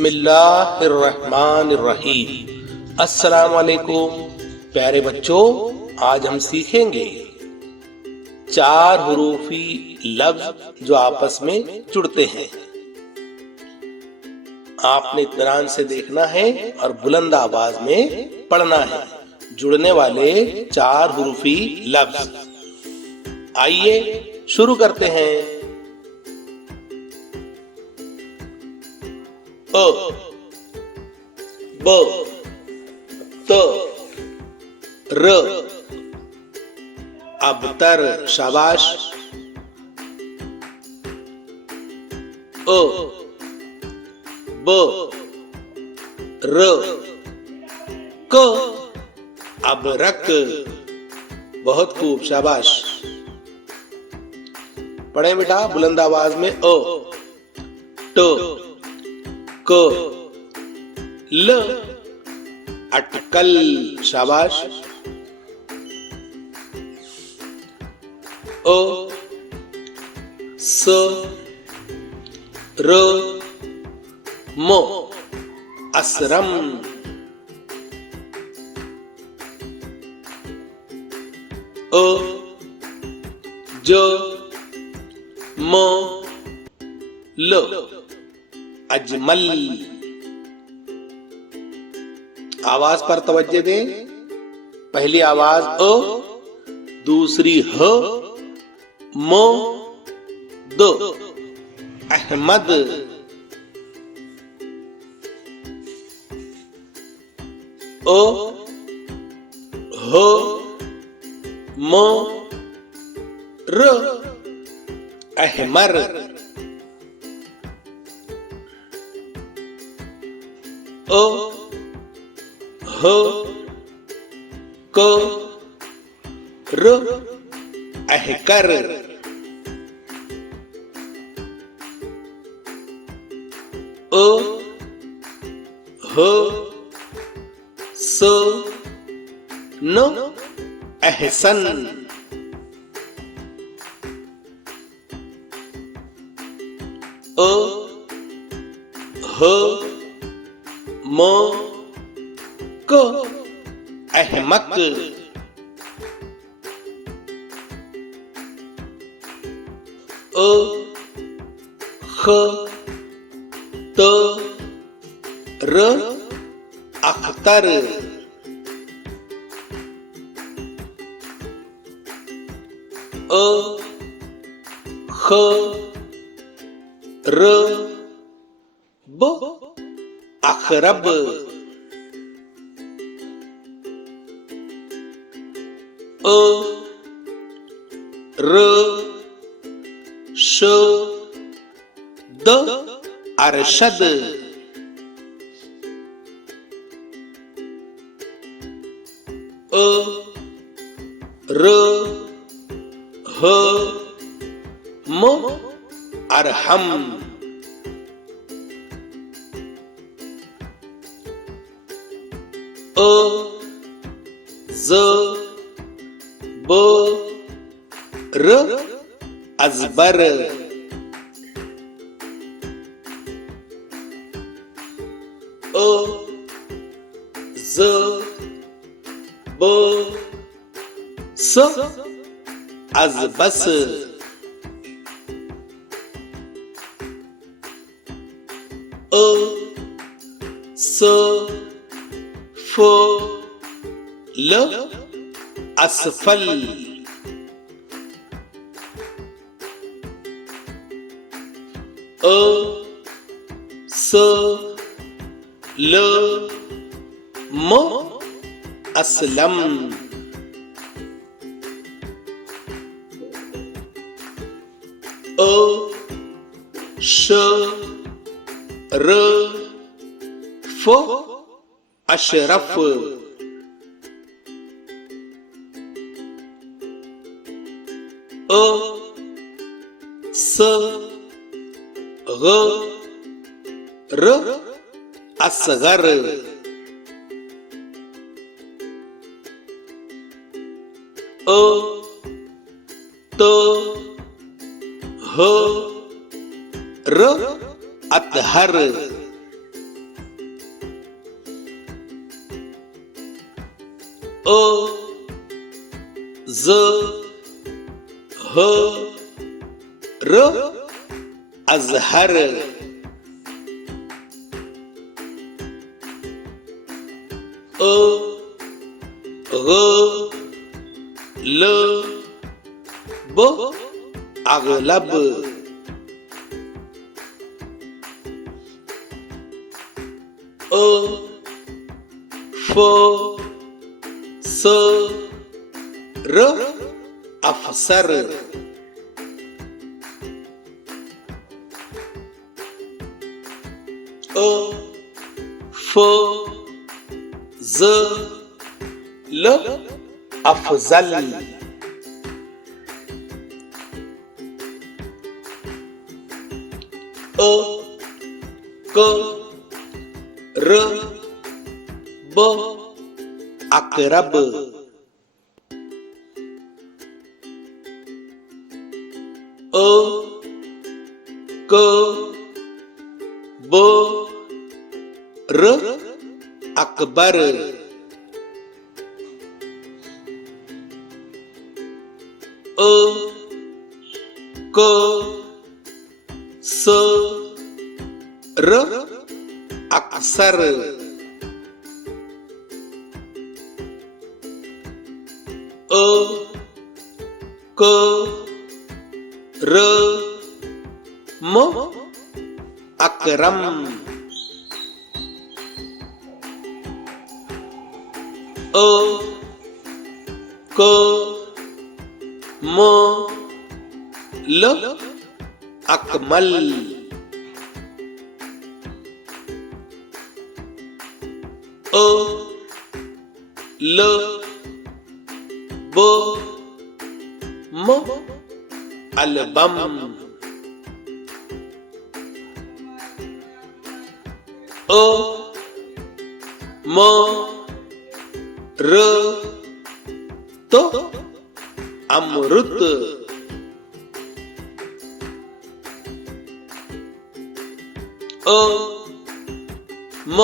बिस्मिल्लाहिर्रहमानिर्रहीम। अस्सलाम वालेकुम प्यारे बच्चों, आज हम सीखेंगे चार हुरूफी लफ्ज जो आपस में जुड़ते हैं। आपने इत्मीनान से देखना है और बुलंद आवाज में पढ़ना है जुड़ने वाले चार हुरूफी लफ्ज। आइए शुरू करते हैं। अ, ब, त, र, अबतर, शाबाश। अ, ब, र, क, अबरक, बहुत खूब, शाबाश। पढ़े बेटा बुलंद आवाज में। अ, ट, क, ल, अटकल, शाबाश। अ, स, र, म, असरम। अ, ज, म, ल, अजमल। आवाज पर तवज्जो दें। पहली आवाज अ, दूसरी ह, म, द, अहमद। अ, ह, म, र, अहमर। अ, ह, क, र, अहकर। अ, ह, स, न, अहसन। अ, ह, म, क, अहमक। अ, ख, त, र, अख्तर। अ, ख, र, ब, अखरब। अ, र, श, द, अरशद। अ, र, ह, म, अरहम। अ, ज, ब, र, अजबर। अ, ज, ब, स, अजबस। अ, स, फ, ल, असफल। अ, स, ल, म, असलम। अ, श, र, फ, अशरफ। अ, स, ग, र, असगर। अ, त, ह, र, अतहर। ज ह र अजहर। अ ग ल ब अगलब। अ फ स र अफसर। अ फ ज ल अफजल। अ क र ब अकरब। अ क ब र अकबर। अ क स र अक्सर। अ क र म अकरम। अ क म ल अकमल। अ ल ब म अलबम। अ म र त अमृत। अ म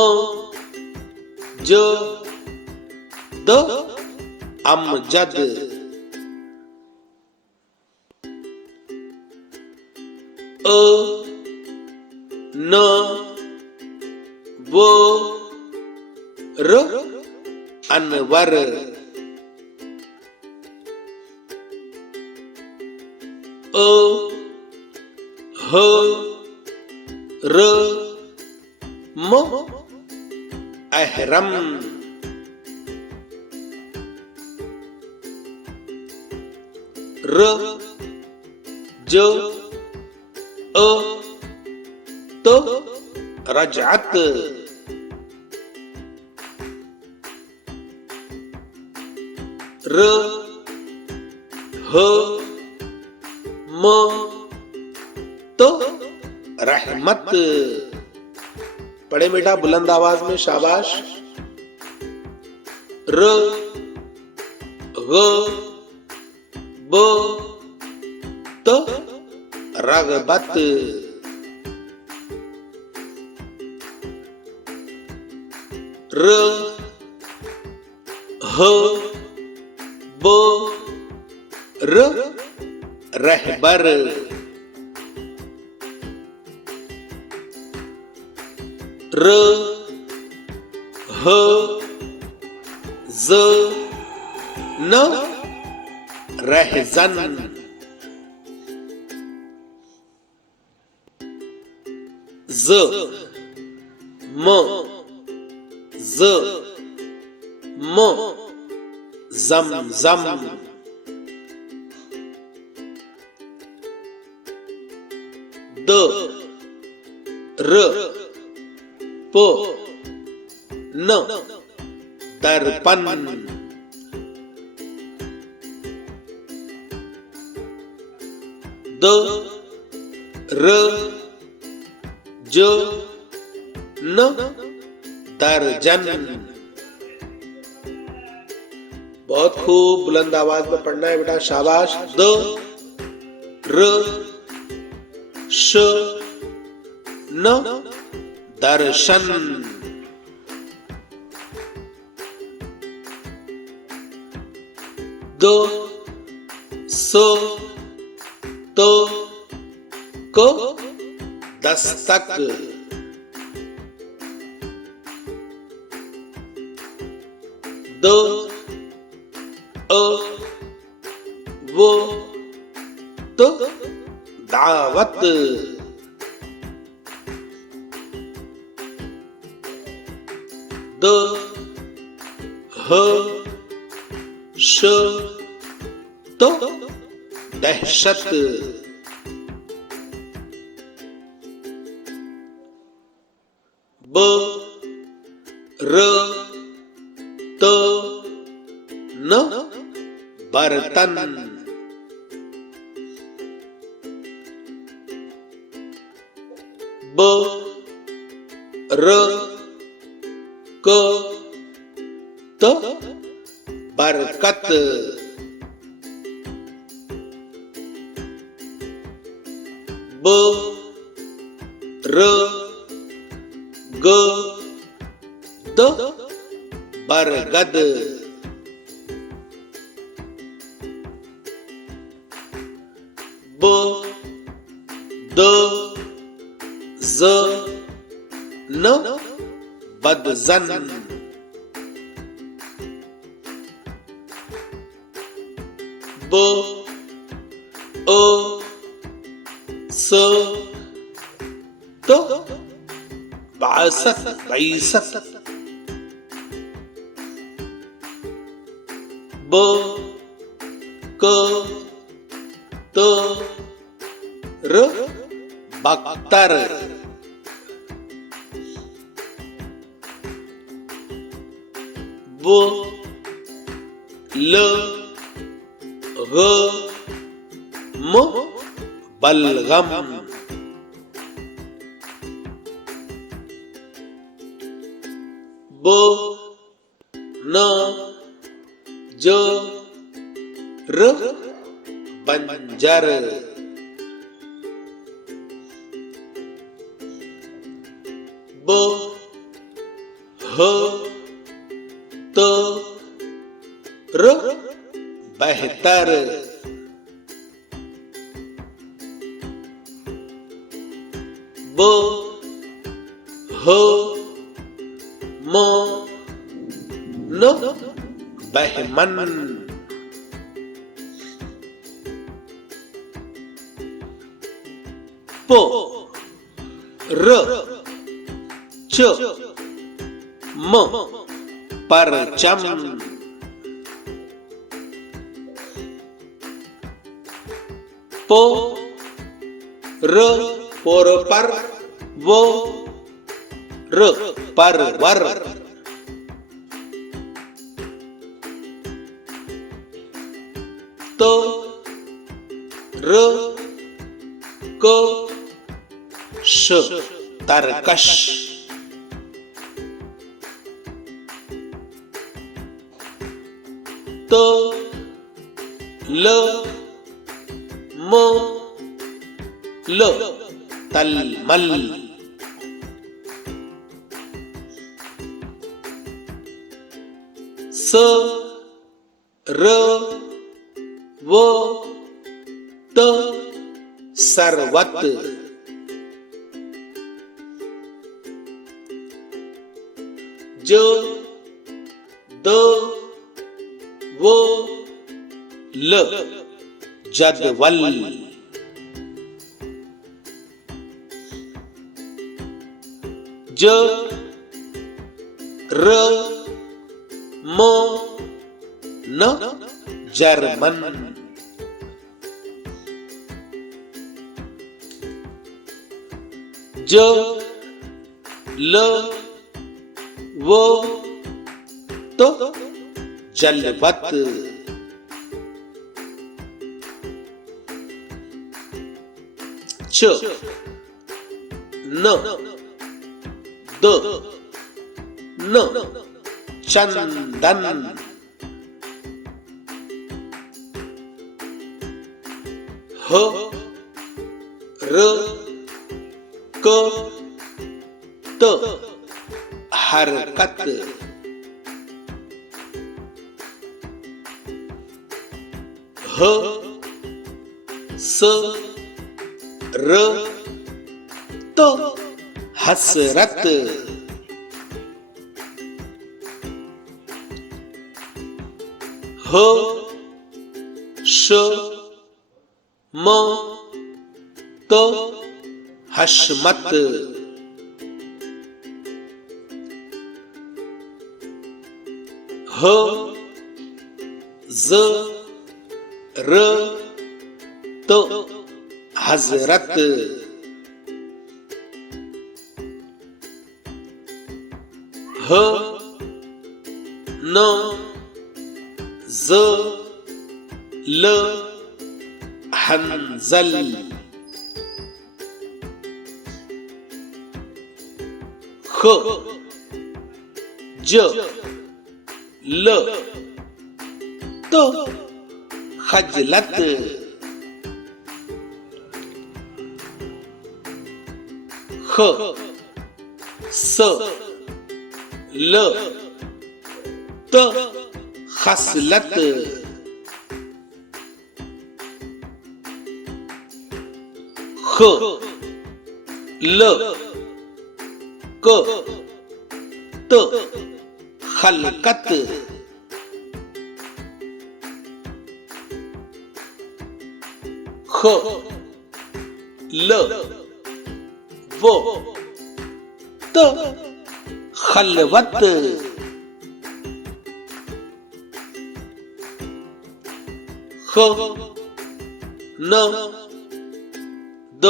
ज द अमजद। अ न व र अनवर। अ ह र म अहरम। र ज अ त रजअत। र ह म त रहमत। पढ़े बेटा बुलंद आवाज में, शाबाश। र ग ब त रगबत। र ह ब र रहबर। र ह ज न रहजन। ज म ज म जमजम। द र प न दर्पण। द र ज न दर्जन। बहुत खूब, बुलंद आवाज में पढ़ना है बेटा, शाबाश। द र श न दर्शन। दो सो तो को दस्तक, दो ओ वो तो दावत, दो हो शो तो दहशत, ब र तो न बर्तन, ब र को तो बरकत, ब र ग द बरगद, ब द ज न बदजन, ब ओ स तो बासत बैसत, ब क तो र बख्तर, ब ल ग म बलगम, ब न ज र बंजर, ब ह तो र बेहतर, ब ह म न बहमन, प र च म परचम, प र पोर पर वो र पर वर, तो र को श तरकश, तो ल म ल तलमल, स र वो तो सरवत, जो दो वो ल जदवल, ज र म न जर्मन, ज ल वो तो जलवत, च न द न चंदन, ह र क त हरकत, ह स र त हसरत, ह श म त हशमत, ह ज र त हजरत, ह न ज ल हंजल, ख ज ल त खजलत, ख स ल त खसलत, ख ल क त खलकत, ख ल वो त खलवत, ख न द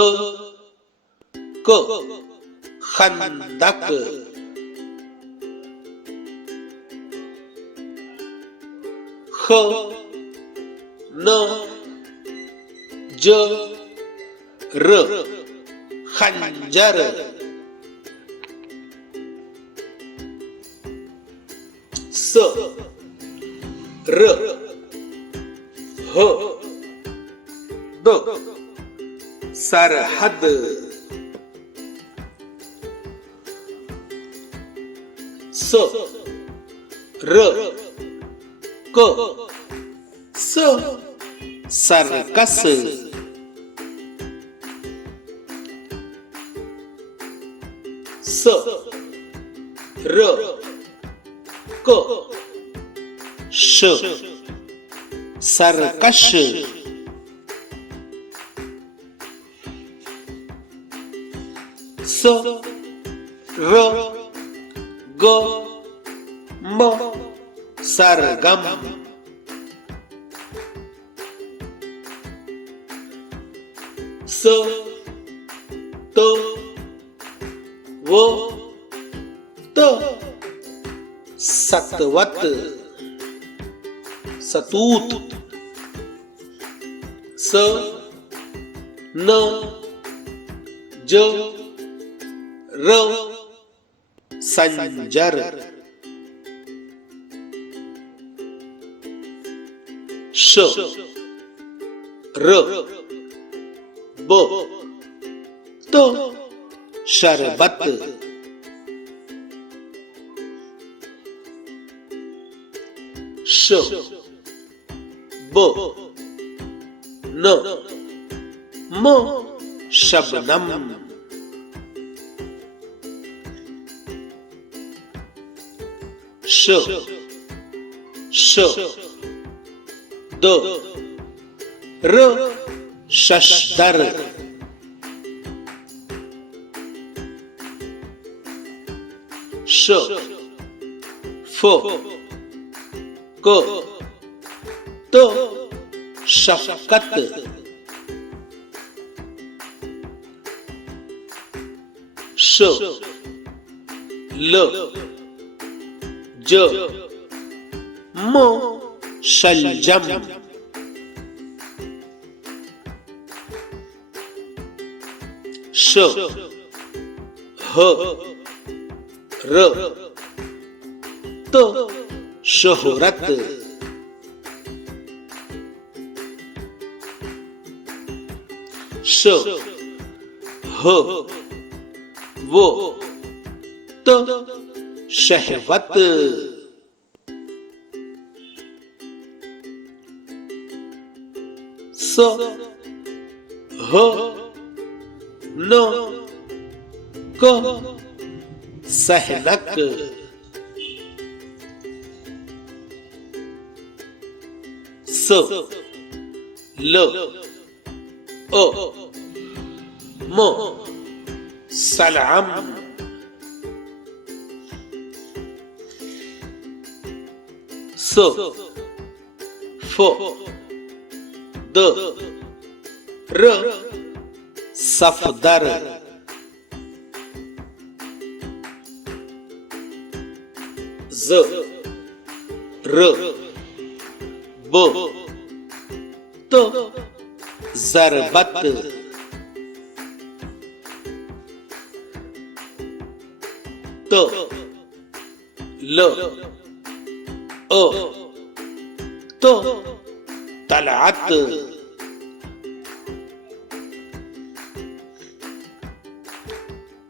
क खंदक, ख न ज र खंजर, स र ह द सरहद, स र क स सरकस, स र क श सरकश, स र ग म सरगम, स त व त सतवत, सतूत, स न ज र संजर, श र ब त शरबत, श ब न म शबनम, श श द र शशदर, श फ क त शफकत, श ल ज म शलजम, श ह र त शोहरत, श ह वो त शहवत, स ह न क सहनक स ल अ म सलअम स फ द र सफदर ज र ब त ज़रबत त ल अ त तलअत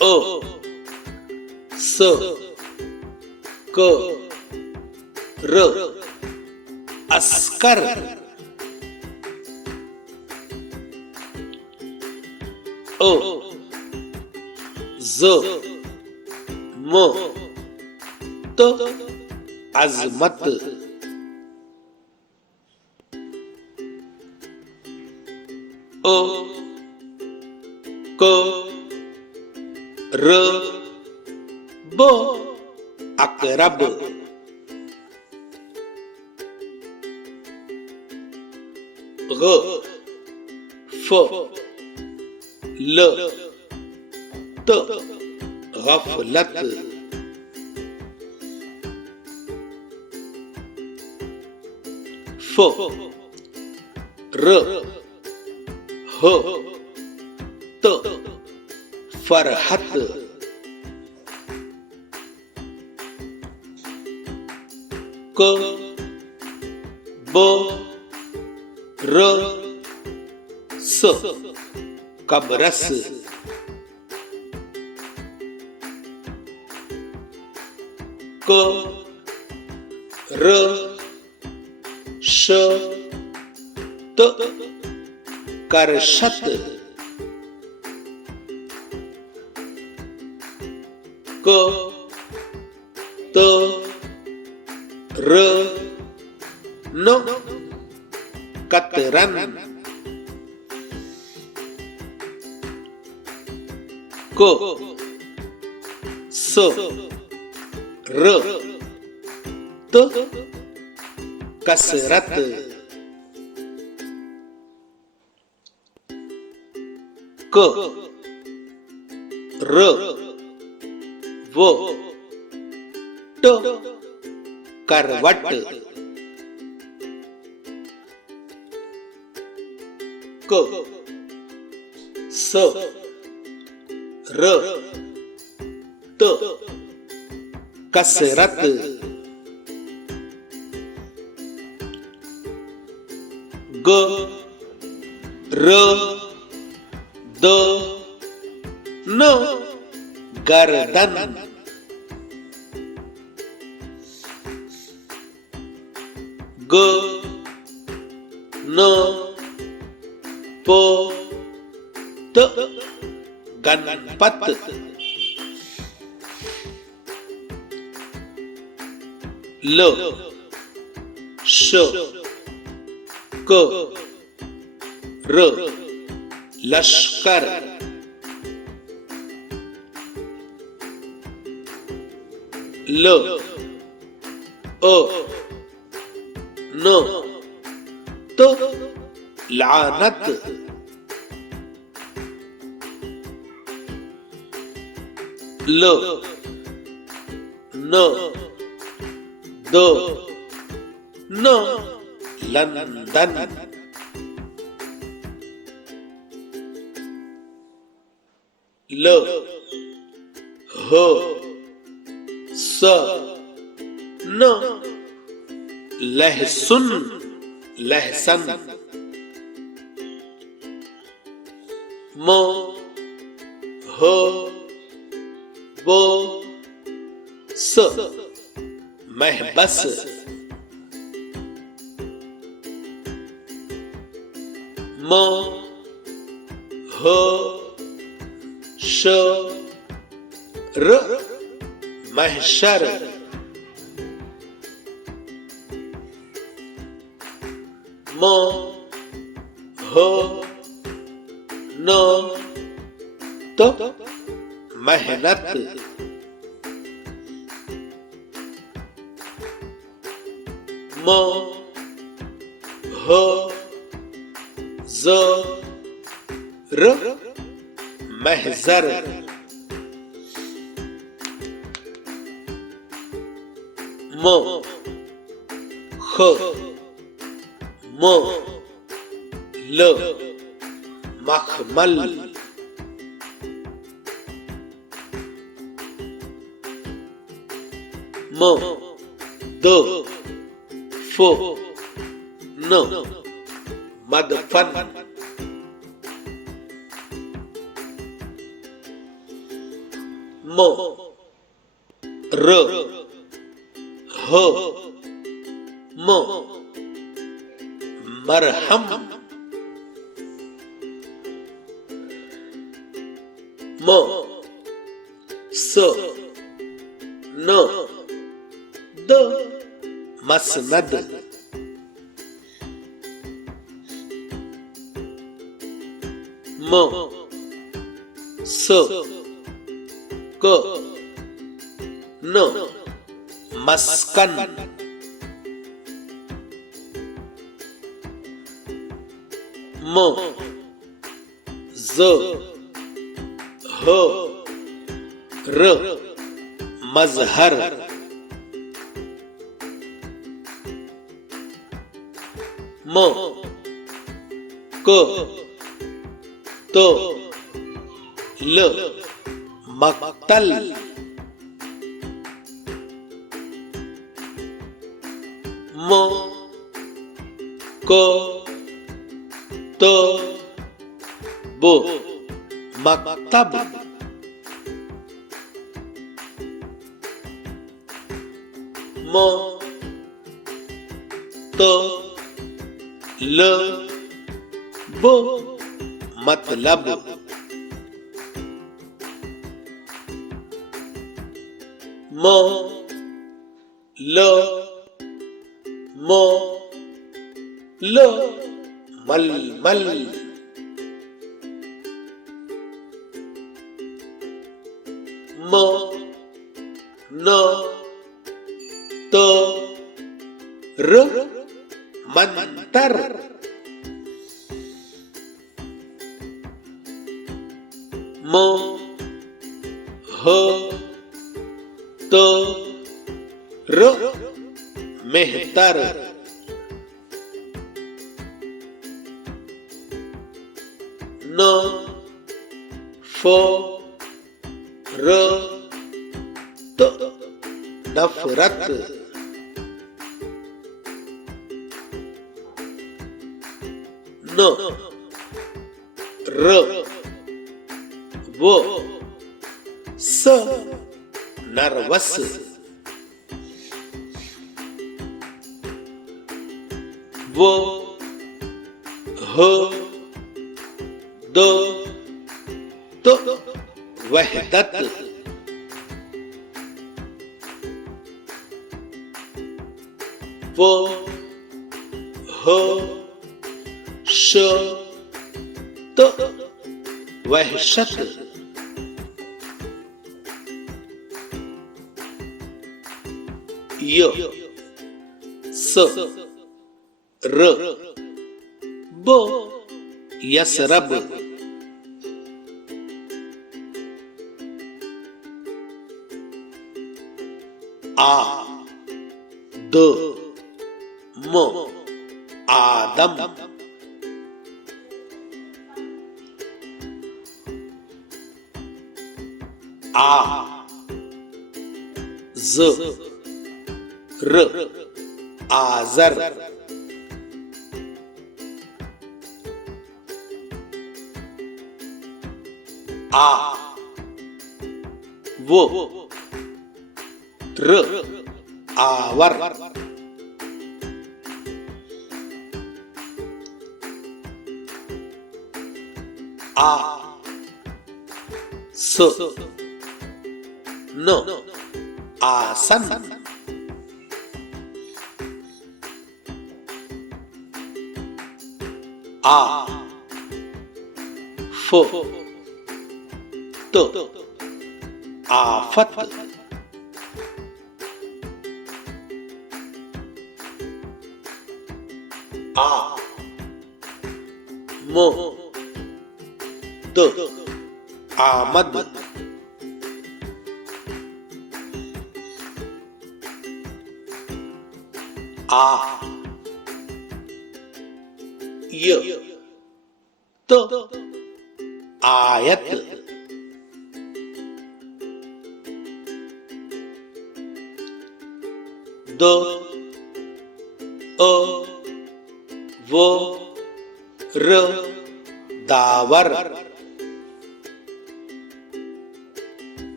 अ स क र अस्कर अ ज म त अजमत अ क र ब अकरब ग फ ल त गफलत फ र ह त फरहत क ब र स कबरस क र श त करशत क त र न कतरन क स र त कसरत क र व ट करवट क स र त कसरत ग र द न गर्दन ग न प त गणपत ल श क र लश्कर ल अ न त लानत ल न द न लंदन ल ह स न लहसुन लहसन म ह ब स महबस म ह श र महशर। म ह न त मेहनत। म ह ज र महजर। म ख म ल मखमल। म द फ न मदफन। म र ह म मरहम। म स न द मसनद। म स क न मस्कन। म ज ह र मजहर। म क त ल मक्तल। म क त ब मक्तब। म त ल ब मतलब। म ल म ल मलमल। म न त र मंतर। म ह त र मेहतर। न फ र त नफरत। न र व स नर्वस। व ह द त वहदत। व ह श त वहशत। य स र ब यसरब। आ द म आदम। आ ज र आजर। आ वो र आवर। आ स न आसन। आ फ त आफत। आ म द आमद। आ य त आयत। द अ व र दावर।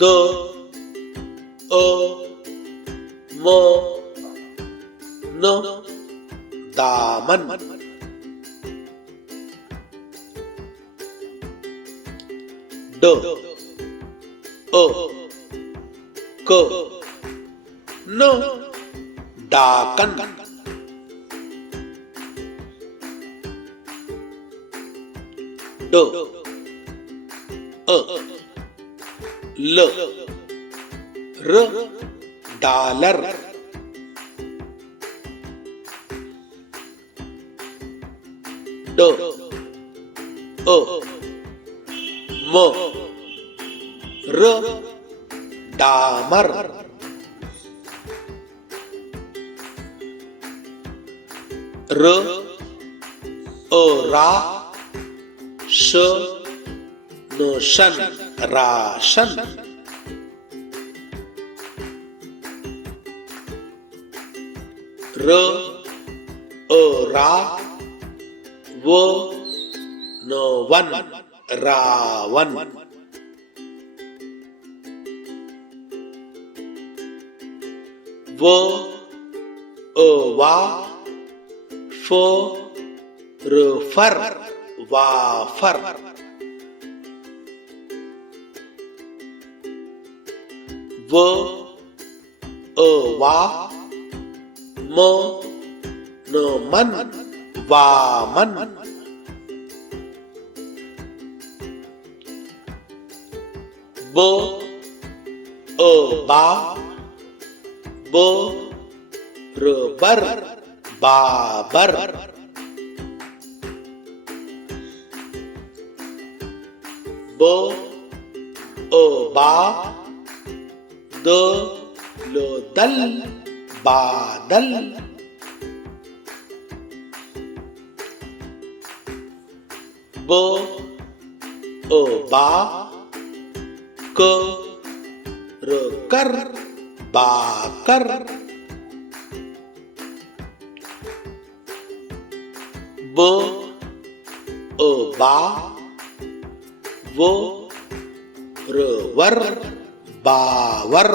द अ म न दामन। ड अ क न डाकन। ड अ ल र डॉलर। ड अ म र डामर। र अ रा श न शन राशन। र अ रा व न वन रावण। व अ वा फ र फर वाफर। व अ वा म न मन वामन। ब अ बा ब र बर बाबर। ब अ बा द ल दल बादल। ब अ बा क र कर बाकर। ब अ बा व र वर बावर।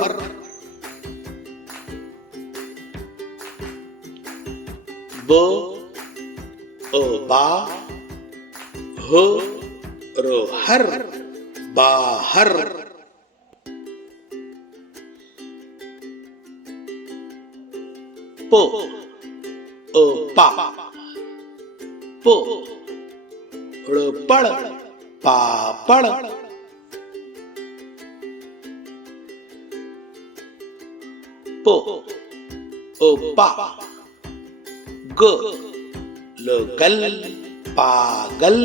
ब अ बा ह र हर बाहर। प अ पा प ड़ पड़ पापड़। प अ पा ग ल गल पागल।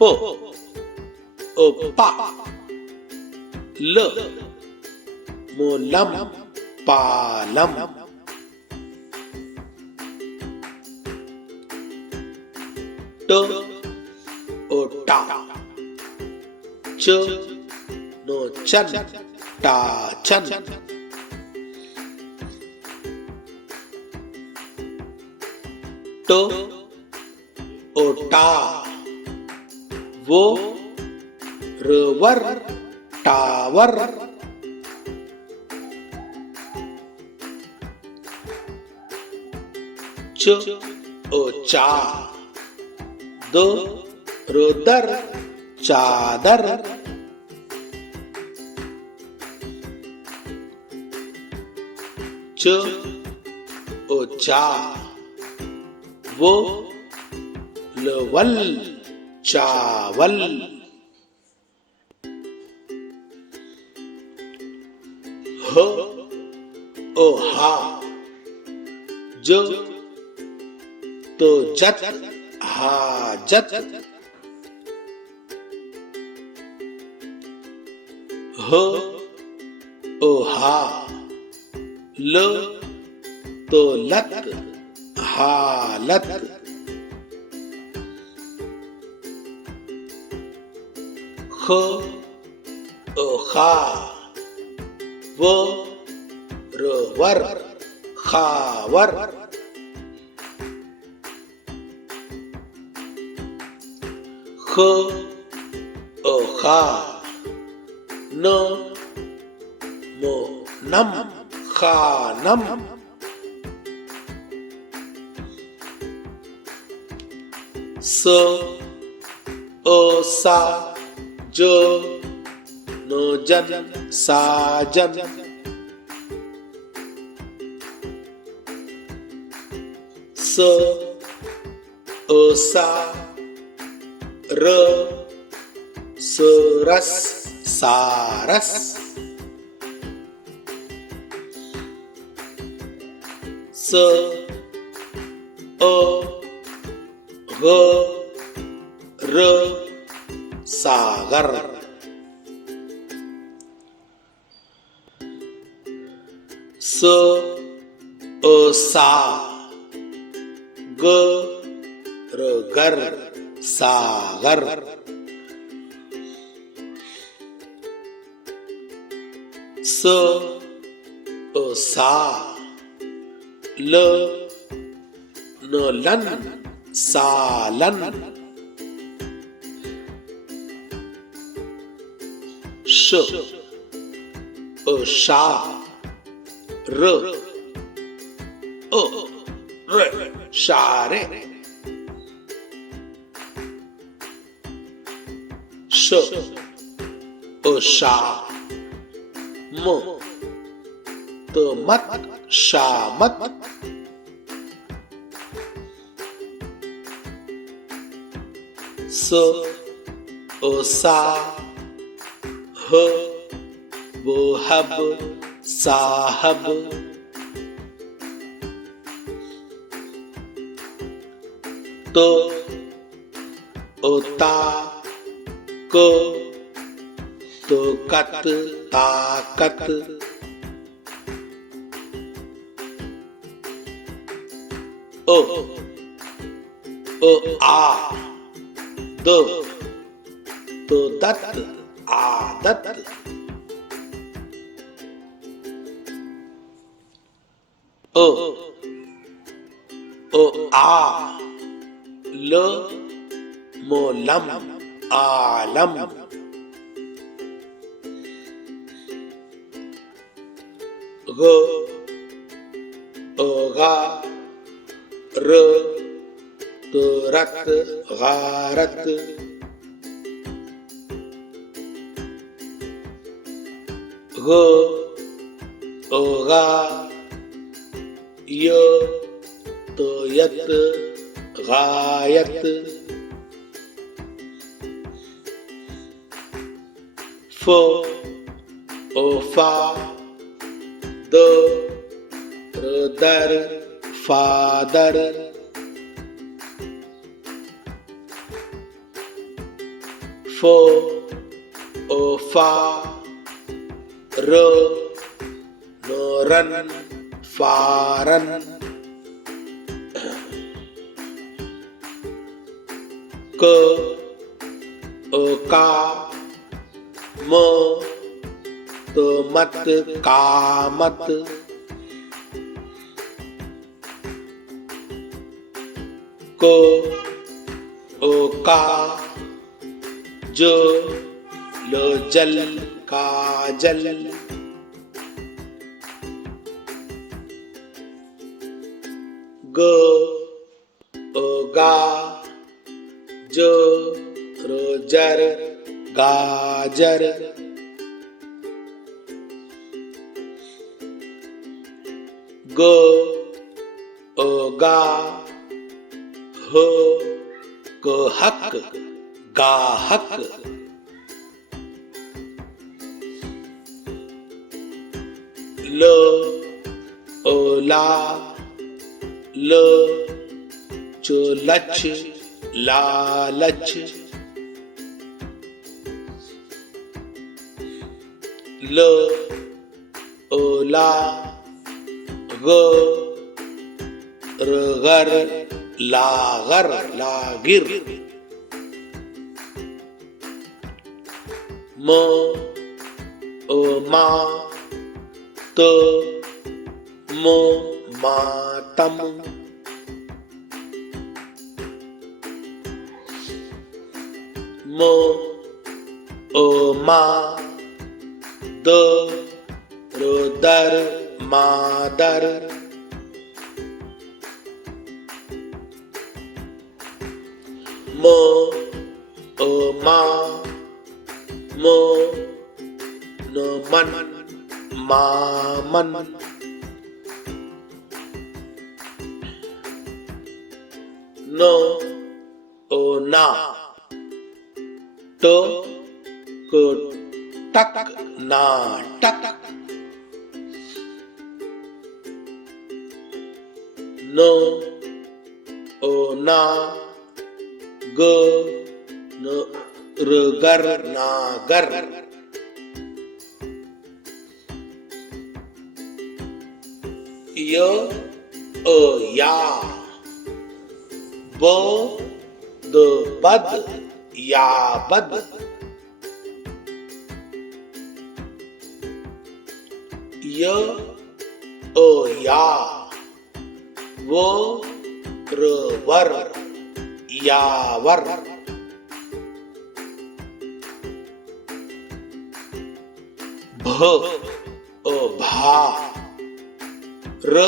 प अ पा ल मोलम पालम। ट अ टा च नो चन टाचन। ट अ टा वो रवर टावर। च ओ चा, दो रो दर चादर, च ओ चा, वो लवल चावल, ह ओ हा, जो तो जत हाजत, ह ओ हा, ल तो लत हालत, ख ओ खा, वो रोवर खावर, ख ओ खा, न मो नम खानम, स ओ सा, जो नो जन साजन, स ओ सा, र सरस सारस, स ओ ग र सागर, स ओ सा, ग र गर सागर, स ओ सा, ल न लन सालन, श ओ शा, र ओ र शारे, श ओ शा, म तो मत शामत, स ओ सा, ह वो हब साहब, तो ओ ता, को तो कत ताकत, ओ ओ आ, दो तो दत्त आदत, ओ ओ आ, ल मोलम आलम, ग ओ गा, र तो रत गारत, ग ओ गा, य तो यत गायत, फ ओ फा, द र दर फादर, फ ओ फा, र नो रन फारन, क ओ का, म तो मत कामत, को ओ का, जो लो जल काजल, ग गा ज जर गाजर ग गा ह हक गाहक ल ला ल लच लालच ल ला ग गर लागर लागिर म मा त म मातम म मा द दर मादर म मा म न मन मामन न ना ट टक नाटक न ना ग न गर नागर य या ब द बद या बद य या वो वर यावर भ भा र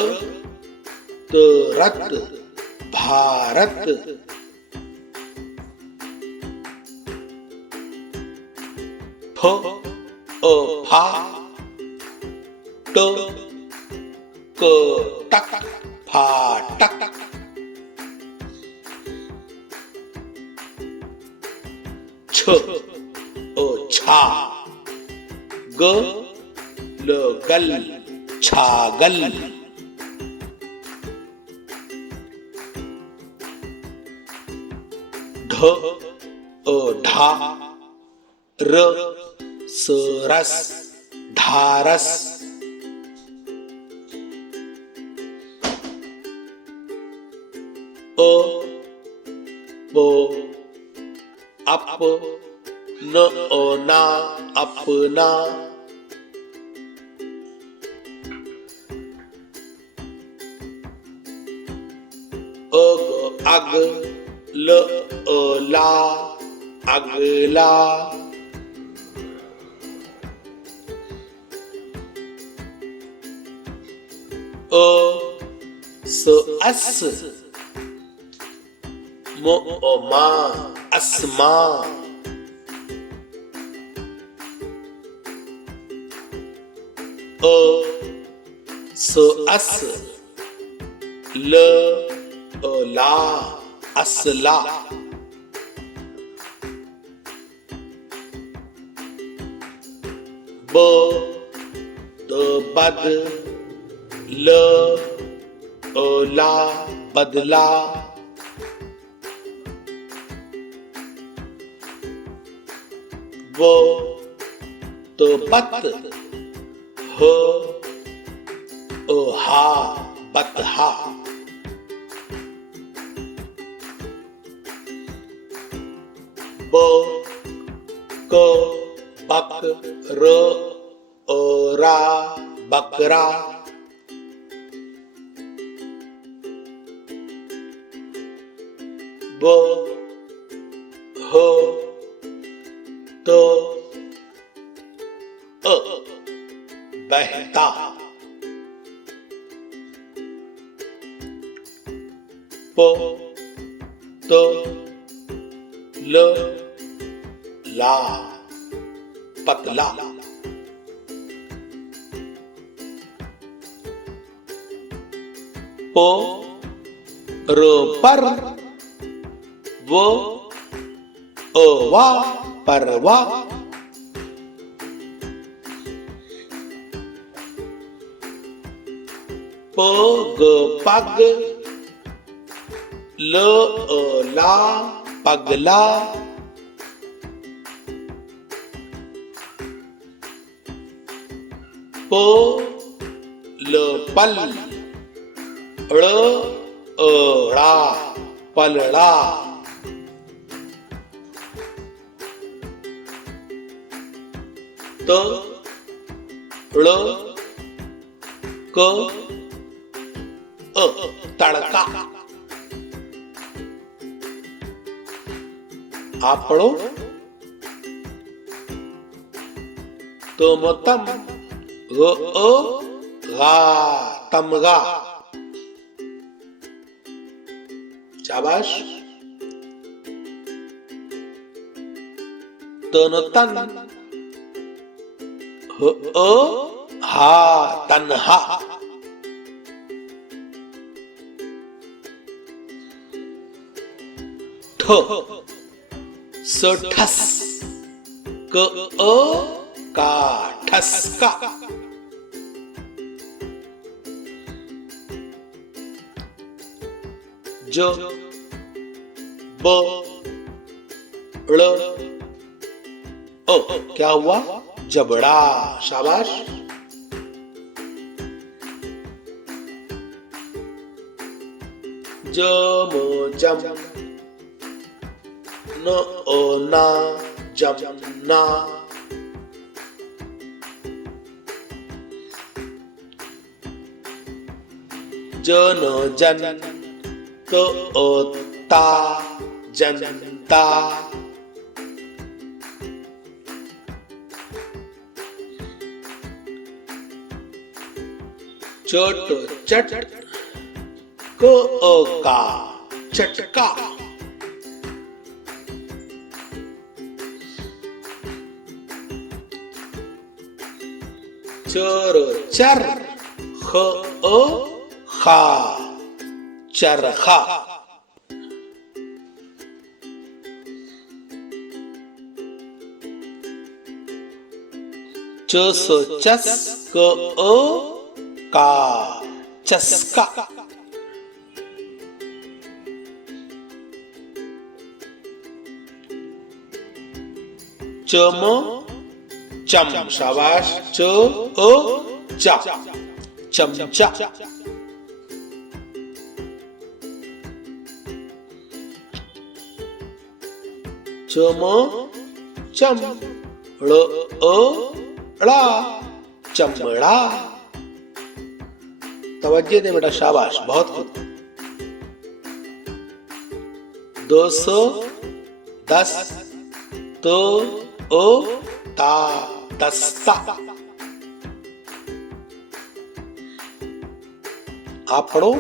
रत भारत फ फा ट टक फाटक छ छा ग गल छागल ढ ढा र रस ढारस अप न ना अपना अग ल ला अगला अस मा अस्मा अस ल ला असला ब बद ल ला बदला वो बत हो हा बतहा ब बक रा बकरा ब हो बहता पो तो ल ला पतला। पो रो पर वो ओ वा परवा। प ग पग ल ला पगला। प ल पल ड़ ड़ा पलड़ा। त ड़ क तड़का। આપણો તો મોતમ ગ ગા તમગા। शाबाश। दोनों तन हो हा तन्हा। ठो सो ठस क का ठसका। जो ब ड़ ओ क्या हुआ? जबड़ा। शाबाश। ज मो जम न ओ ना जमना। ज न जन तो ओ ता जनता। चोट चट को ओ का चटका। चोर चर ख ओ खा चरखा। चो चस को ओ का चस्का। चमो चम। शाबाश। चो ओ चा चमचा। चमो चम ड़ ओ ड़ा चमड़ा। तवज्जो दे बेटा। शाबाश। बहुत खूब। 210 तो ओ ता दस्ता। આપણો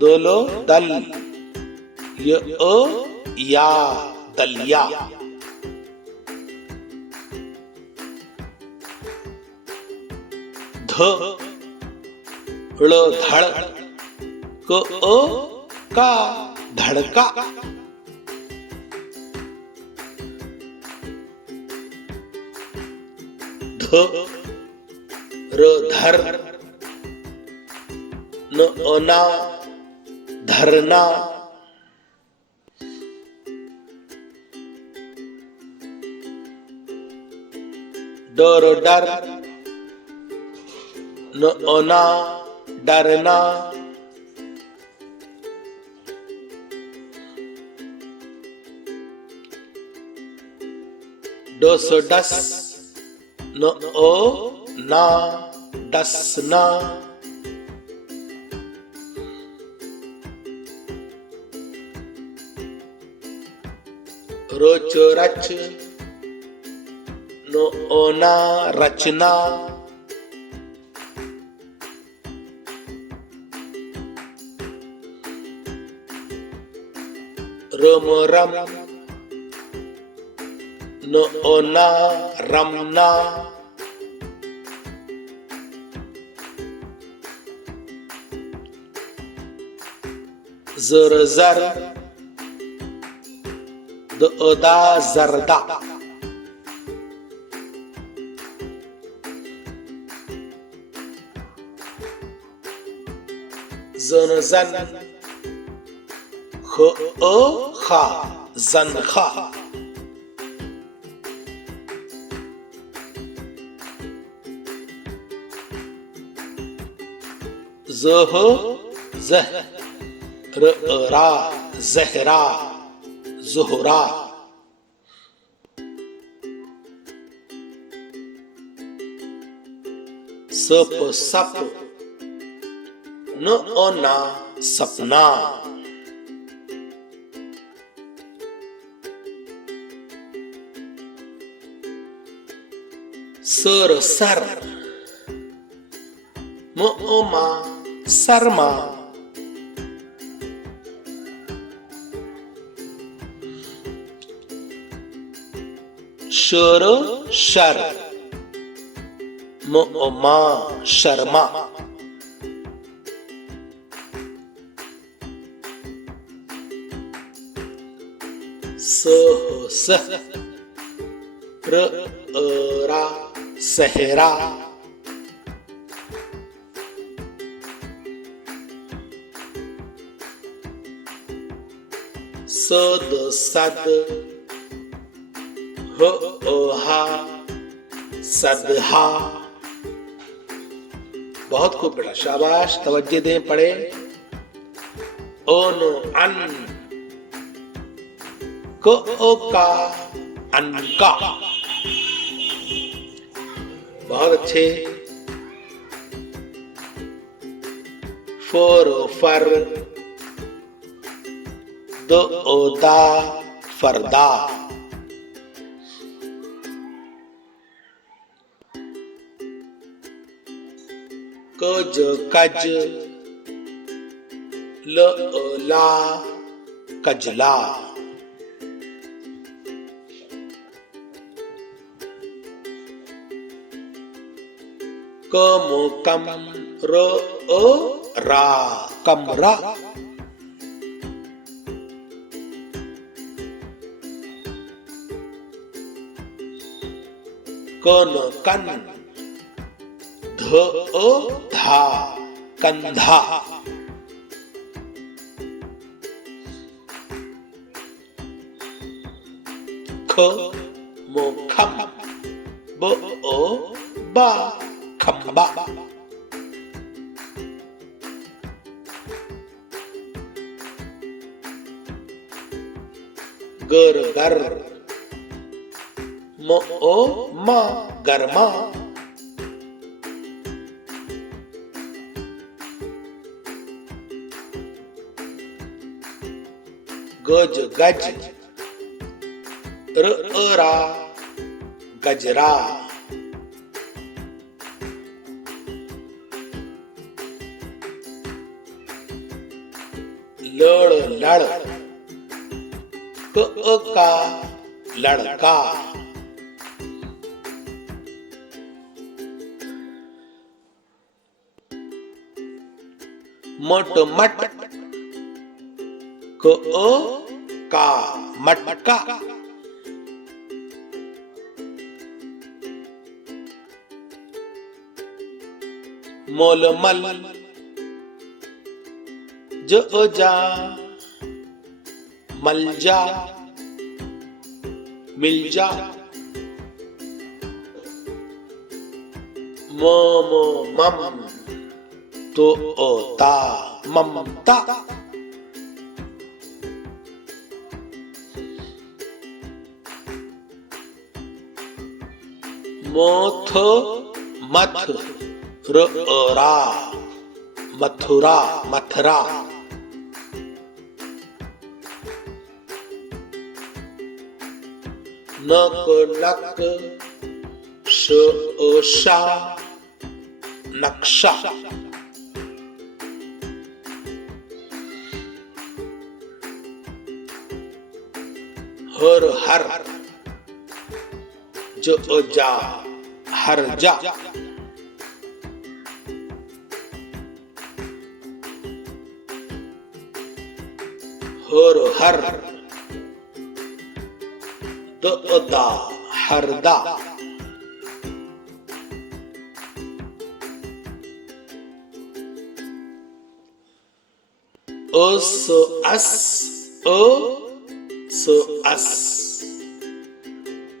दोलो दल य ओ या दलिया। ध ड़ धड़ को ओ का धड़का। ध रो धर न ओना धरना। डोरो डर न ओना डरना। डोसो डस न ओ ना डसना। रोचो रच न ओना रचना। रम रम, न ओना रमना, जर जर, द अदा जरदा, जन जन, ख अ खा, जनखा, जह जह, र रा जहरा, ज़ोहरा, सप सप, न ओना सपना, सर सर, म ओमा शर्मा, शर शर, म ओमा शर्मा, सह सह, र रा सहरा, सद सद, ह हा सदहा। बहुत खूब बेटा, शाबाश, तवज्जो दें, पढ़े। ओन अन, क ओ का, अनका। बहुत अच्छे। फोर फर, द ओदा फरदा, कज कज, ल ला कजला, कम कम, र ओ रा कमरा, कन कन, ध ओ धा कंधा, ख मो खम, ब ओ बा खम्बा, गर गर, म ओ मा गरमा, गज गज, र रा गजरा, लड़ लड़, क का लड़का, मट मट, क का मटका, मोल मल, ज जा मल जा, मिल जा, मो मो मम, तो ओता ममता, मोथ मथ, र रा मथुरा मथुरा, नक नक, श शा नक्शा, हर हर जो जा हर जा हर हर दा हरदा अस अस अस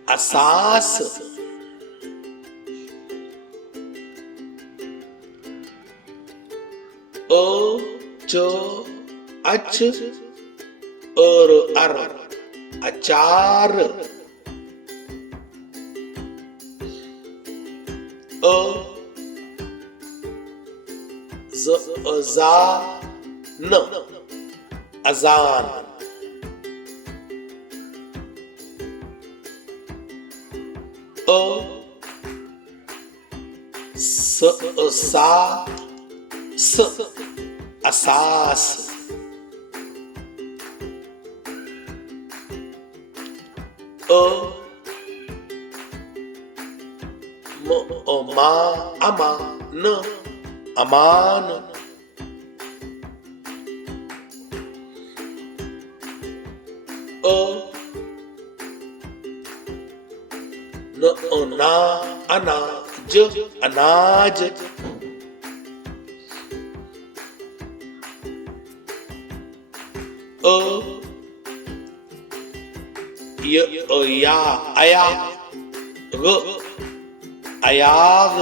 असास चो अच और अर अचार जा न अजान सा असास मा अमा न अमान न ना अनाज अनाज या अया ग अयाग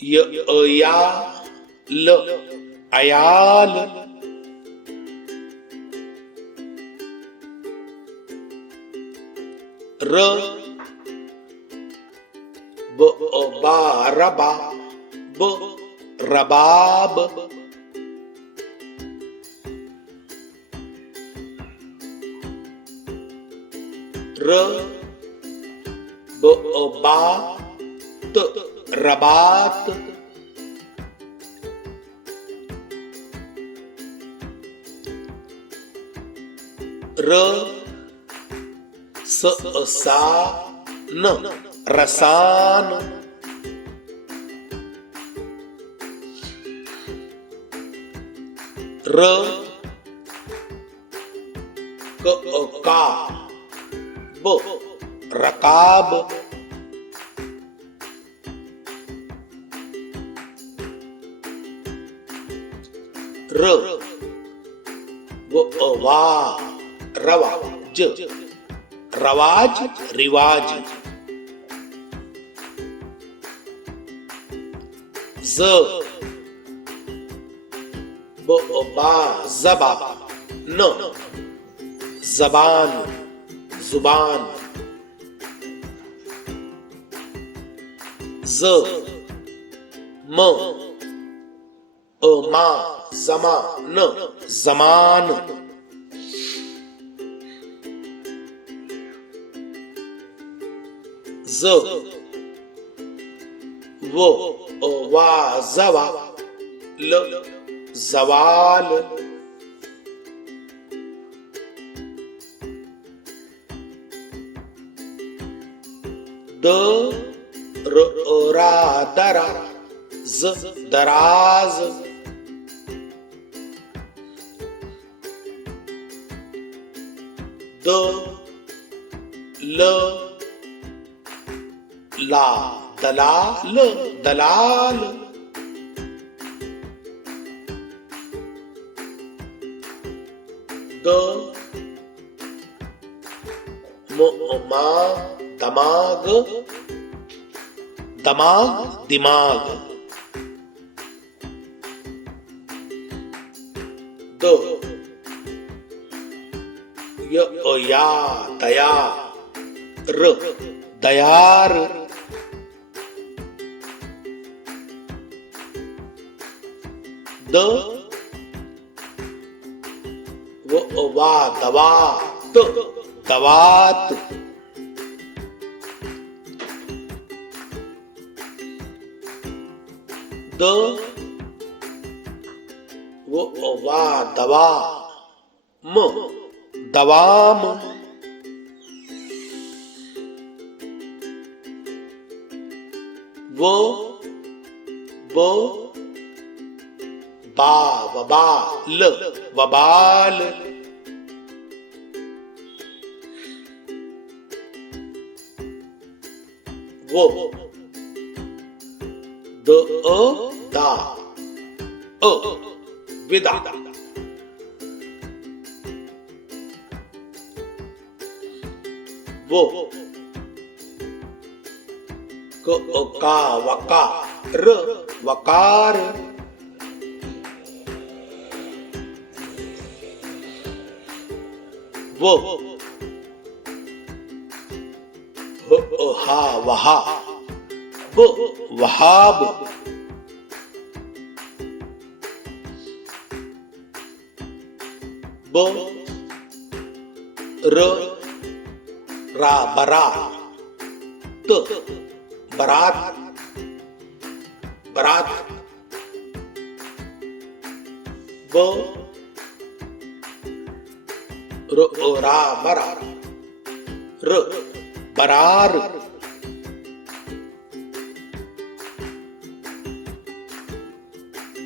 या ल अयाल र बा रबा ब रबाब र बा त रबात र सा न रसान र का ब रकाब र वा रवा ज रवाज रिवाज ज बा जबा न जबान जुबान ज म मा जमा न जमान ज वो वा जवा ल जवाल द रा दरा ज दराज the law La Dalal Dalal the मा दमाग दमाग दिमाग द या दया र दयार द वा दवा त दवात द वा दवा म दवाम वो बा वबाल वबाल वो दा विदा वो का वका र वकार वो हा वहा वो वहाब ब र रा बरा त बरात बरात ब र रा बरा र बरार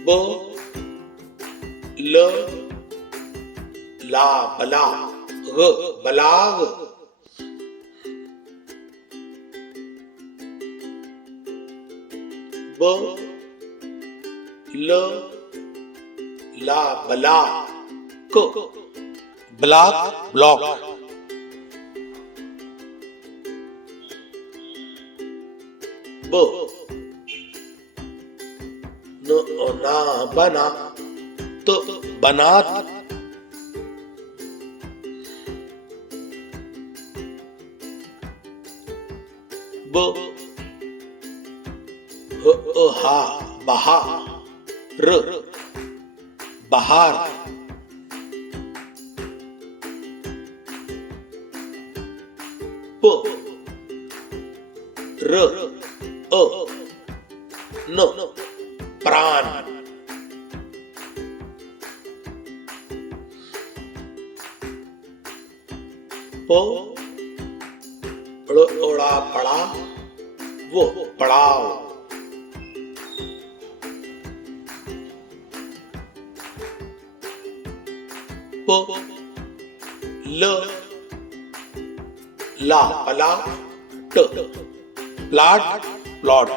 ब ल ला बला ग बलाग ब ल ला बला क ब्लॉक ब्लॉक ब न ना बना तो बनात ब हा बहा र बहार प र न प्राण प ओड़ा पड़ा वो पड़ाव प ल ला पला ट प्लाट प्लॉट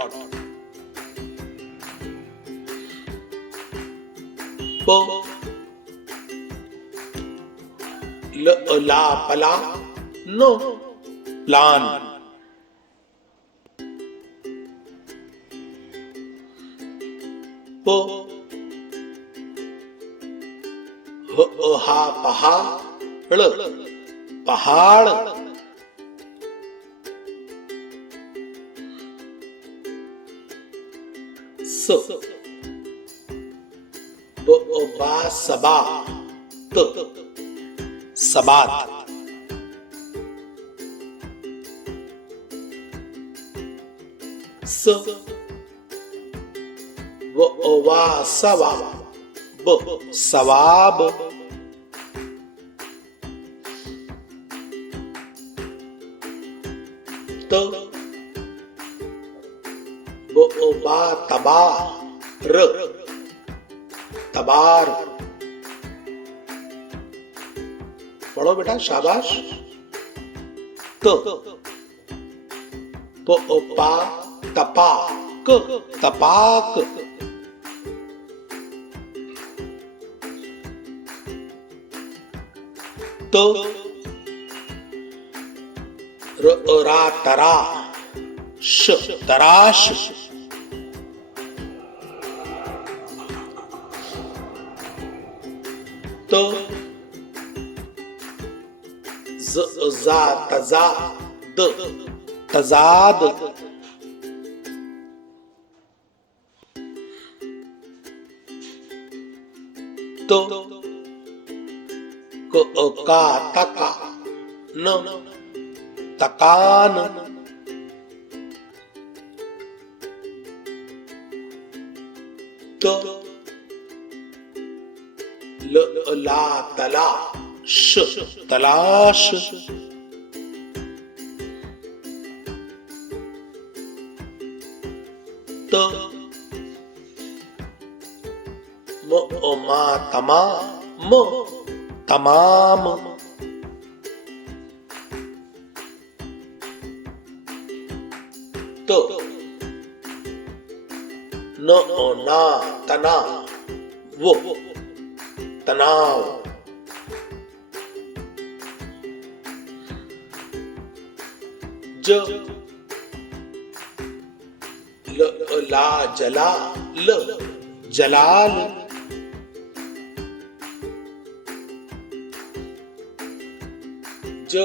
प ल ला पला नो प्लान प हा पहा ळ पहाड़ स बा सबा त सबात स वा सवा ब सवाब त बा तबा र तबार पढ़ो बेटा शाबाश त पा तपा क तपाक तो रा तरा श तराश तो जा तजा द तजाद तो का तका न तकान तो ला तला श तलाश। त मा तमा म तमाम। तो ना तना वो तनाव। ज ला जला ल जलाल। ज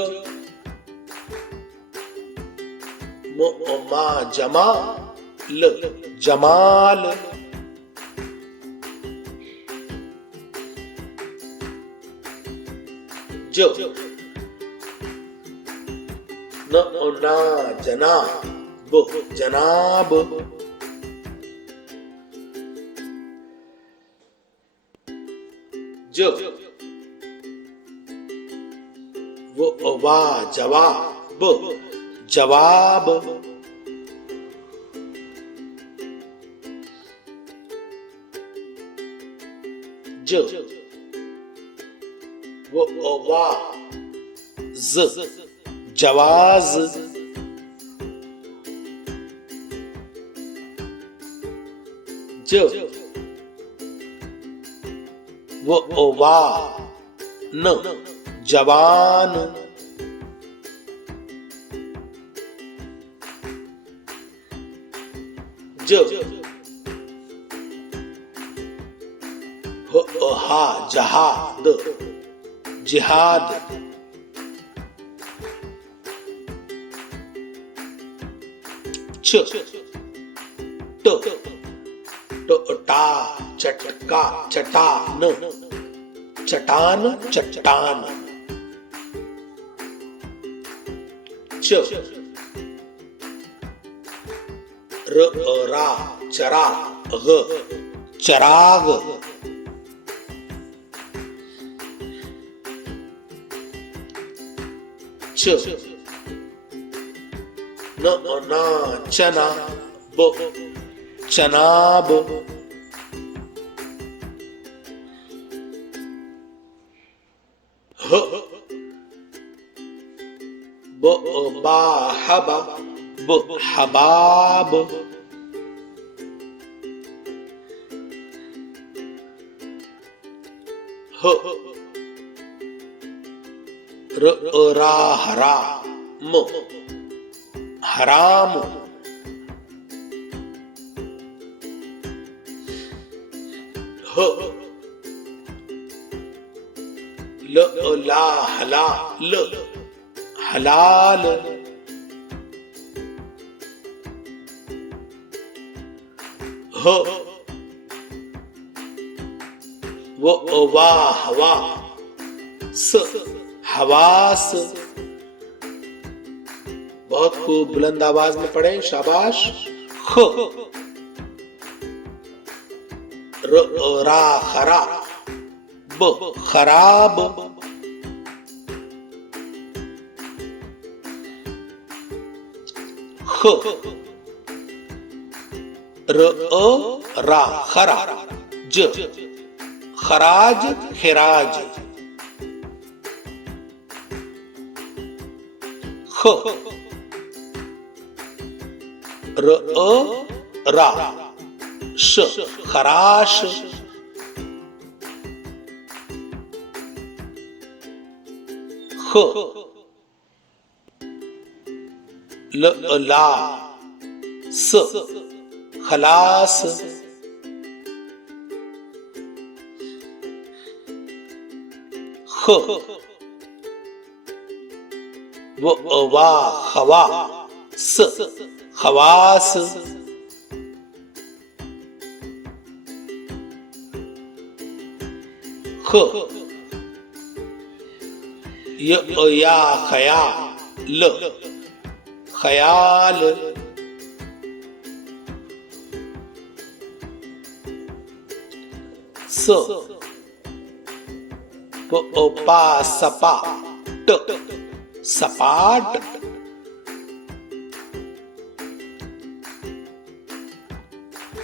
मा जमा ल जमाल। ज ना जना ब जनाब। ज वा जवाब जवाब। ज वा ज जवाज। ज वा न जवान। ज हा जहाद जिहाद। च टा चटका चटान चटान चट्टान। च रा चरा ग चराग। च ना चना ब चनाब। ह बा हबा ब हबाब। ह रा हरा म हराम। ह ला हला ल हलाल। ह वा हवा स हवास। बहुत खूब बुलंद आवाज में पढ़ें, शाबाश। ख रा खरा ब खराब। ख रा खरा ज खराज खिराज। ख रा श खराश। ख ला स खलास। ख वा खवा स खवास। ख या खया ल खयाल। स पा सपा ट सपाट।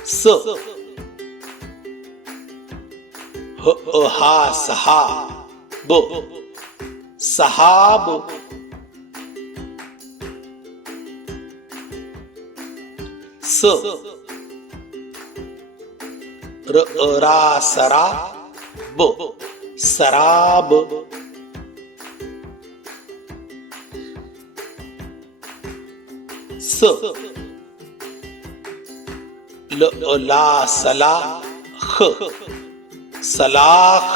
स हा सहा ब सहाब। स रा सरा ब सराब। स ला सला ख सलाख।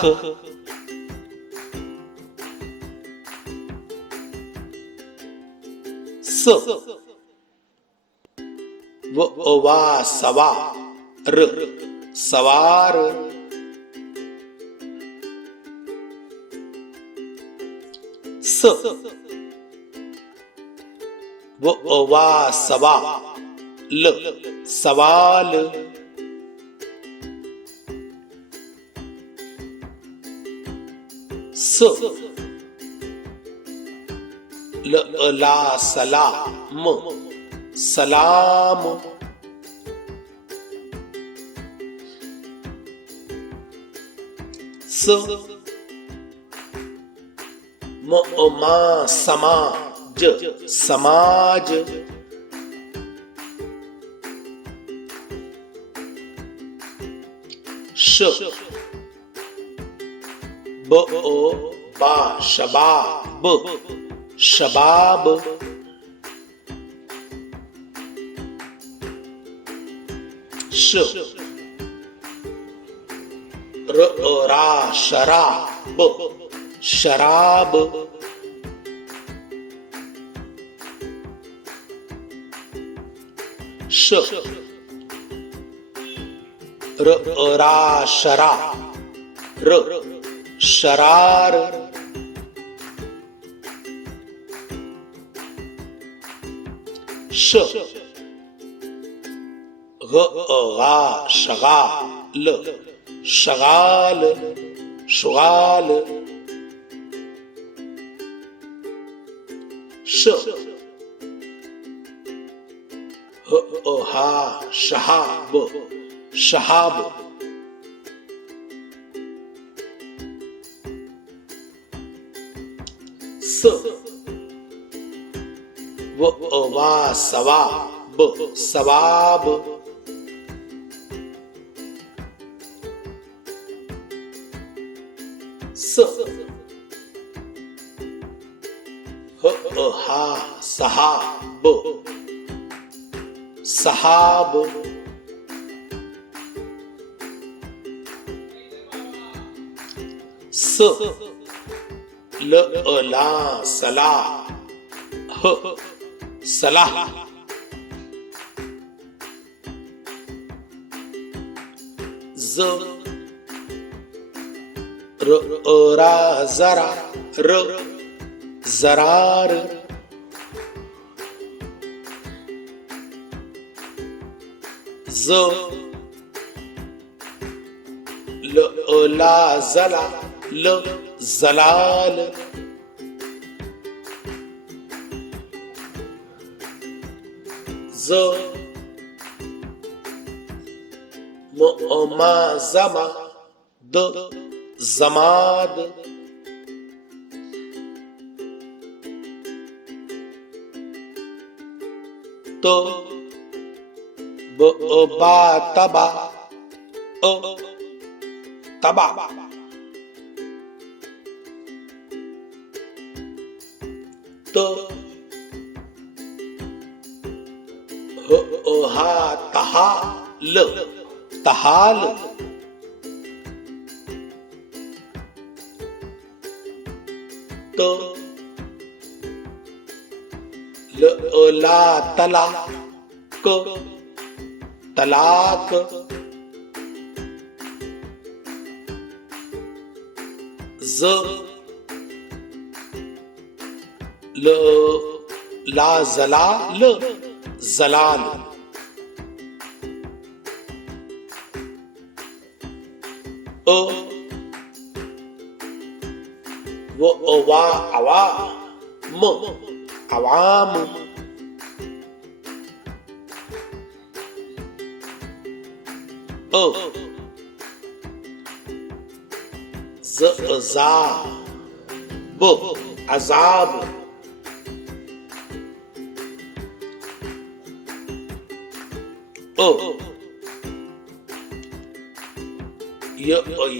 स वा सवा र सवार। स वा सवा ल सवाल। स ला सला म सलाम। स मा समा ज समाज। श बा शबाब शबाब। श रा शराब शराब। श रा शरा र शरार। श गा शगा ल शगाल शुगाल। श हा शहाब शहाब। स वा सवा ब सवाब। स हा सहा ब सहाब। स ला सला ह सलाह। ज रा जरा र जरार। ज ला जला ल जलाल। ज मा जमा द जमाद। तो बा तबा तबा। तो हा तहा ल तहाल। तो ला तला को तलाक। ज ला जला ल जलाल। वा अवा म अवाम अ ज़ा ब अज़ाब अ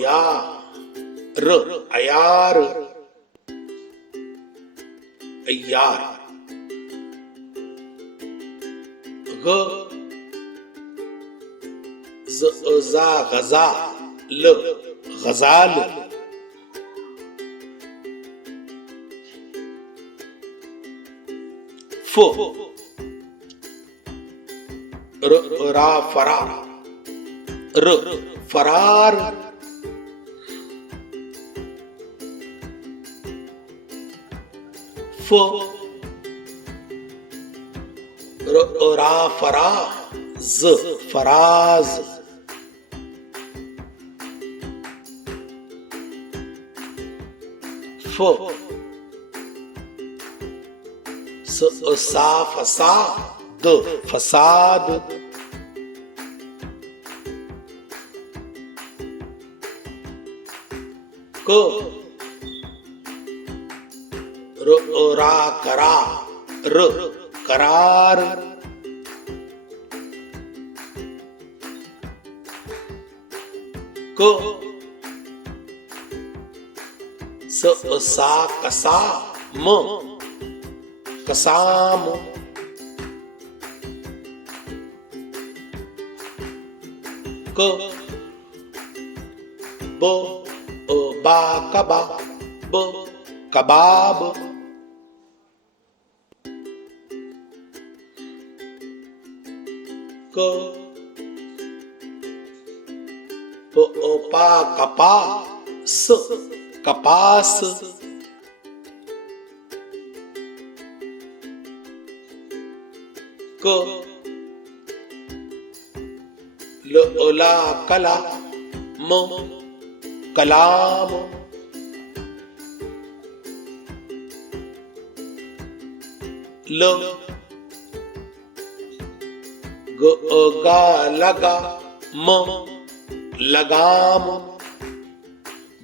या र अयार अय्यार ग ज़ा गज़ा ल गज़ाल फ रा फरा र फरार फ रा फरा ज फराज फ सा फसा द फसाद क रा करा र करार क सा कसा म कसाम क ब बा कबा ब कबाब क पा कपा स कपास क ला कला म कलाम ल गा लगा म लगाम।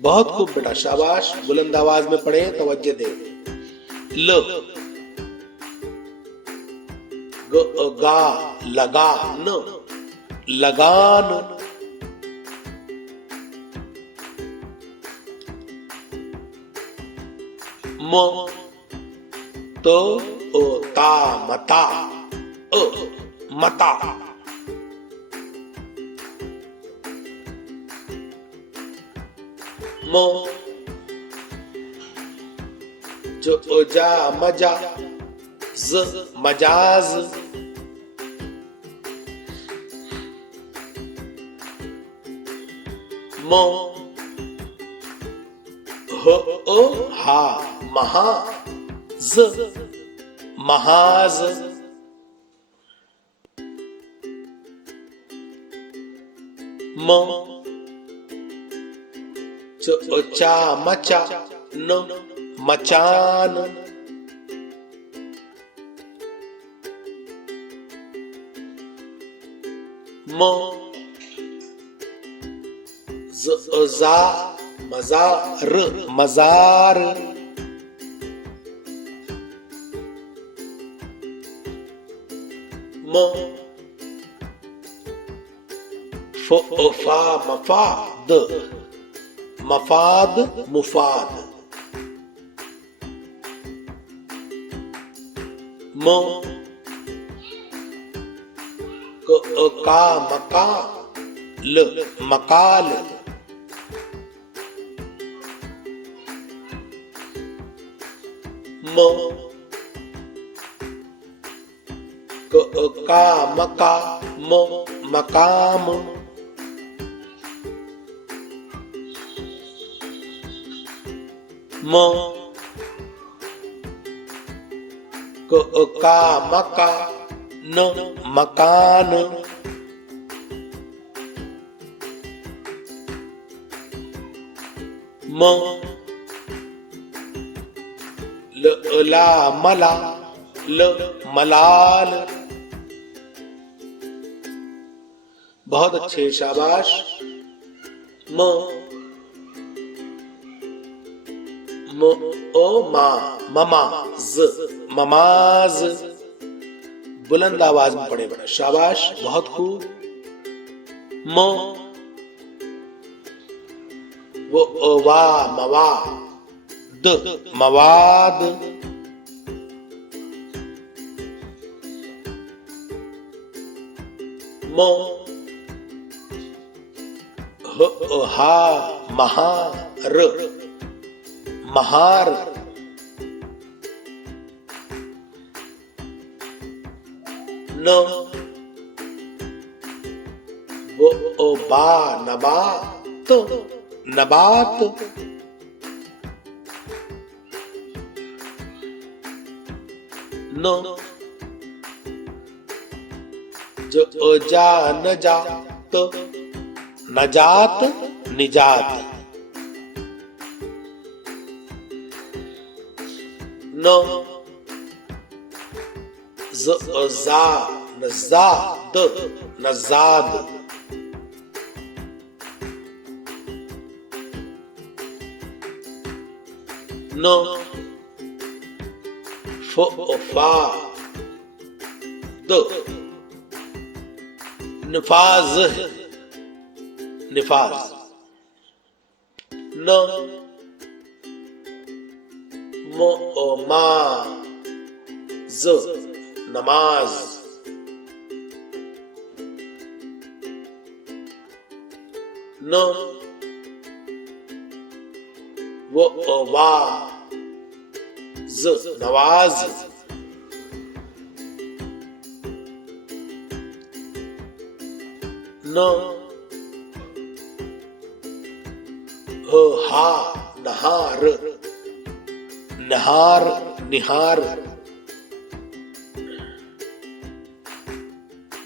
बहुत खूब बेटा, शाबाश। बुलंद आवाज में पढ़े, तवज्जो दे। ल गा लगा न लगान म तो ता मता मता म जो जा मजा ज मजाज म हो ओ हा महा ज महाज म चा मचा न मचान म जा मजार मजार म फा मफाद मफाद मुफाद म का मका ल मकाल म का मका म मकाम म का मका न मकान म ला मला, ल मलाल। बहुत अच्छे, शाबाश। म ओ मा, ममा, ज ममाज। बुलंद आवाज में पढ़े बड़ा, शाबाश, बहुत खूब। म वो वा मवा, द मवाद। म हा महा, र महार। न वो बा नबात, नबात। न जो जा न जात, नजात निजात। न जा नजाद, नजाद। न फा द निफाज, निफाज। न मा ज नमाज। न वो वा ज नवाज। न हा नहार, नहार निहार।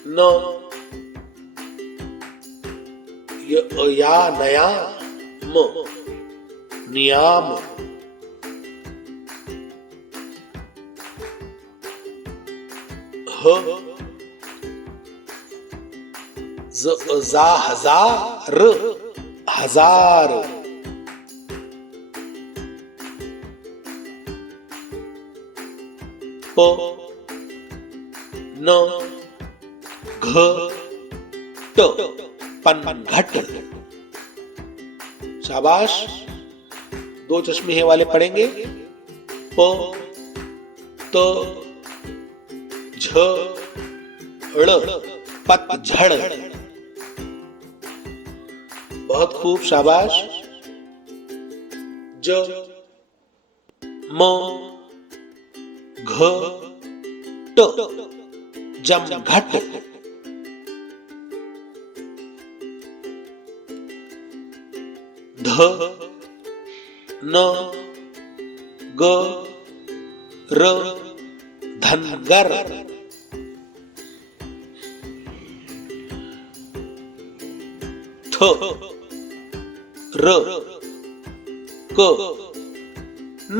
न या नया, म नियाम। ह जा हजार, हजार। प न घ ट पनघट। शाबाश, दो चश्मे हैं वाले पढ़ेंगे। प त झ ड़ पतझड़। बहुत खूब, शाबाश। ज म घ ट जमघट। ध न ग र धनगर। थ र क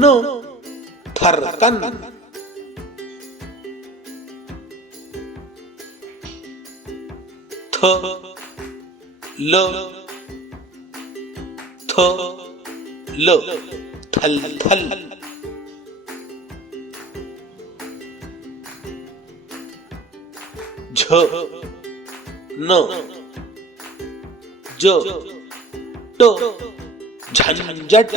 न थरकन। थ ल थ ल थल थल। झ न ज ट झंझट।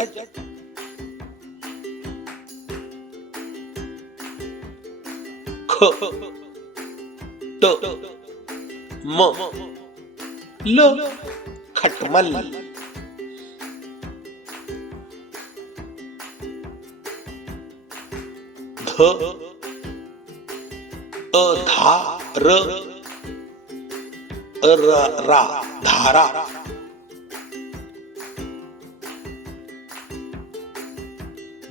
ख ट म ल खटमल। ध धा र रा धारा।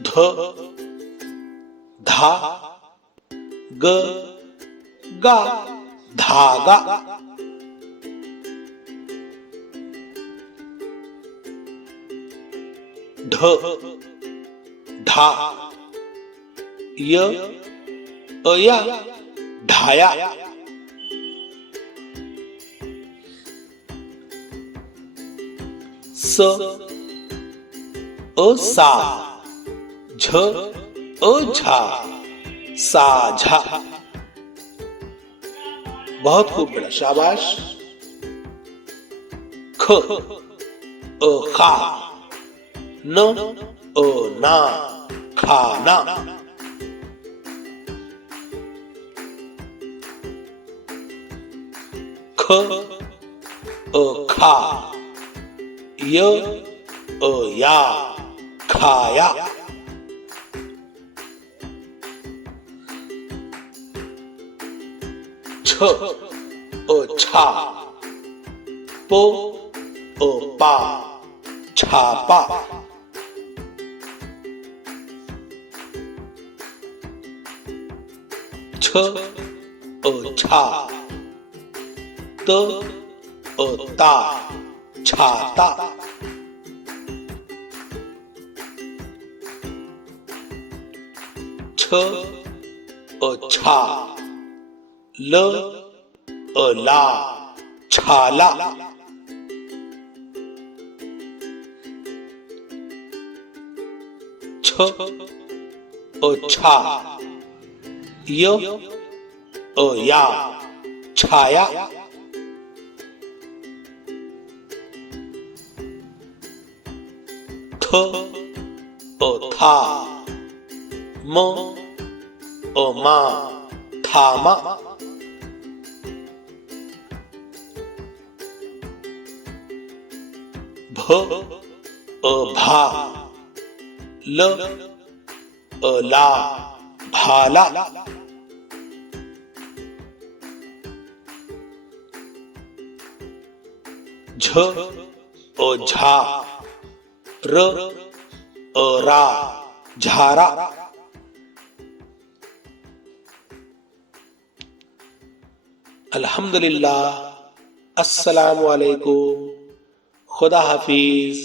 ध धा ग गा धागा। ढ ढा य अया ढाया। स असा झ अझा साझा। बहुत खूब बेटा, शाबाश। ख अखा न अना खाना। ख अखा य अया खाया। छ अछा प अपा छापा। छ अछा त अता छाता। छ अछा ल अला छाला। छ अछा य अया छाया। थ अथा म अमा थामा। भ अभा ल अला भाला। झ अझा र अरा झारा। अल्हम्दुलिल्लाह। अस्सलामु अलैकुम। खुदा हाफिज।